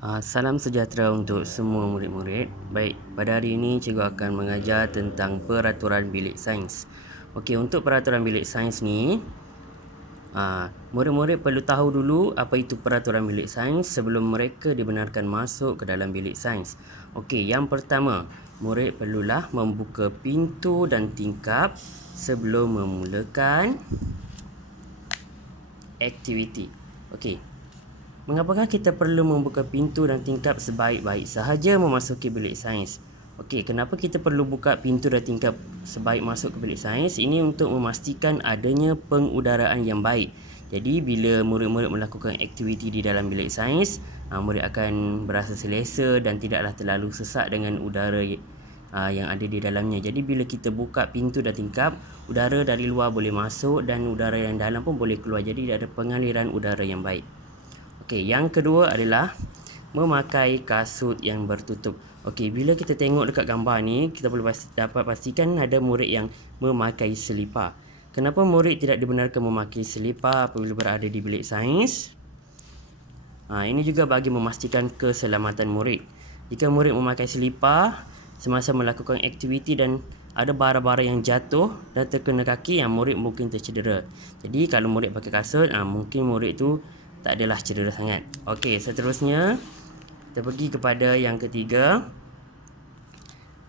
Salam sejahtera untuk semua murid-murid. Baik, pada hari ini cikgu akan mengajar tentang peraturan bilik sains. Okey, untuk peraturan bilik sains ni, murid-murid perlu tahu dulu apa itu peraturan bilik sains sebelum mereka dibenarkan masuk ke dalam bilik sains. Okey, yang pertama, murid perlulah membuka pintu dan tingkap sebelum memulakan aktiviti. Okey. Mengapakah kita perlu membuka pintu dan tingkap sebaik-baik sahaja memasuki bilik sains? Okey, kenapa kita perlu buka pintu dan tingkap sebaik masuk ke bilik sains? Ini untuk memastikan adanya pengudaraan yang baik. Jadi, bila murid-murid melakukan aktiviti di dalam bilik sains, murid akan berasa selesa dan tidaklah terlalu sesak dengan udara yang ada di dalamnya. Jadi, bila kita buka pintu dan tingkap, udara dari luar boleh masuk dan udara yang dalam pun boleh keluar. Jadi, ada pengaliran udara yang baik. Okey, yang kedua adalah memakai kasut yang bertutup. Okey, bila kita tengok dekat gambar ni, kita boleh dapat pastikan ada murid yang memakai selipar. Kenapa murid tidak dibenarkan memakai selipar apabila berada di bilik sains? Ini juga bagi memastikan keselamatan murid. Jika murid memakai selipar semasa melakukan aktiviti dan ada bara-bara yang jatuh dan terkena kaki, murid mungkin tercedera. Jadi kalau murid pakai kasut, mungkin murid tu tak adalah cedera sangat. Okey, seterusnya kita pergi kepada yang ketiga.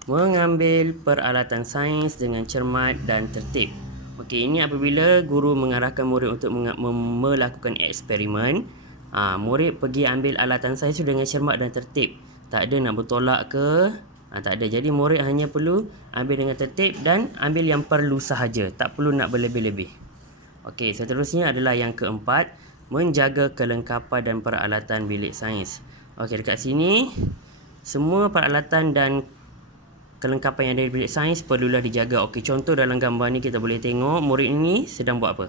Mengambil peralatan sains dengan cermat dan tertib. Okey, ini apabila guru mengarahkan murid untuk melakukan eksperimen. Murid pergi ambil alatan sains dengan cermat dan tertib. Tak ada nak bertolak ke, tak ada. Jadi murid hanya perlu ambil dengan tertib dan ambil yang perlu sahaja. Tak perlu nak berlebih-lebih. Okey, seterusnya adalah yang keempat, menjaga kelengkapan dan peralatan bilik sains. Okey, dekat sini semua peralatan dan kelengkapan yang ada di bilik sains perlulah dijaga. Okey, contoh dalam gambar ni kita boleh tengok murid ini sedang buat apa?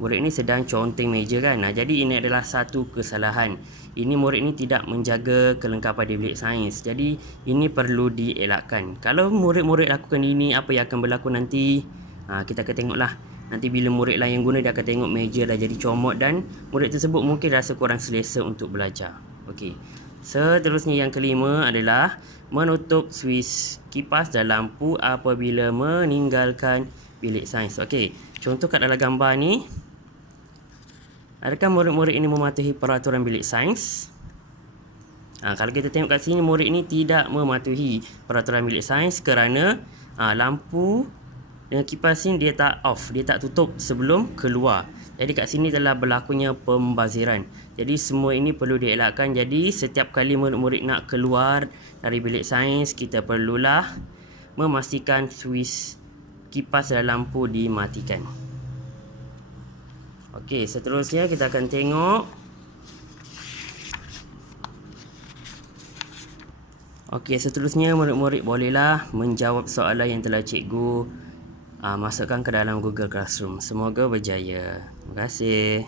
Murid ini sedang conteng meja kan. Jadi ini adalah satu kesalahan. Ini murid ini tidak menjaga kelengkapan di bilik sains. Jadi ini perlu dielakkan. Kalau murid-murid lakukan ini, apa yang akan berlaku nanti? Kita akan tengoklah. Nanti bila murid lain yang guna, dia akan tengok meja dah jadi comot dan murid tersebut mungkin rasa kurang selesa untuk belajar. Okey. Seterusnya yang kelima adalah menutup suis kipas dan lampu apabila meninggalkan bilik sains. Okey. Contoh kat dalam gambar ni, adakah murid-murid ini mematuhi peraturan bilik sains? Kalau kita tengok kat sini, murid ini tidak mematuhi peraturan bilik sains kerana lampu dengan kipas ni dia tak off, dia tak tutup sebelum keluar. Jadi kat sini telah berlakunya pembaziran. Jadi semua ini perlu dielakkan. Jadi setiap kali murid-murid nak keluar dari bilik sains, kita perlulah memastikan suis kipas dan lampu dimatikan. Okey, seterusnya kita akan tengok. Okey, seterusnya murid-murid bolehlah menjawab soalan yang telah cikgu masukkan ke dalam Google Classroom. Semoga berjaya. Terima kasih.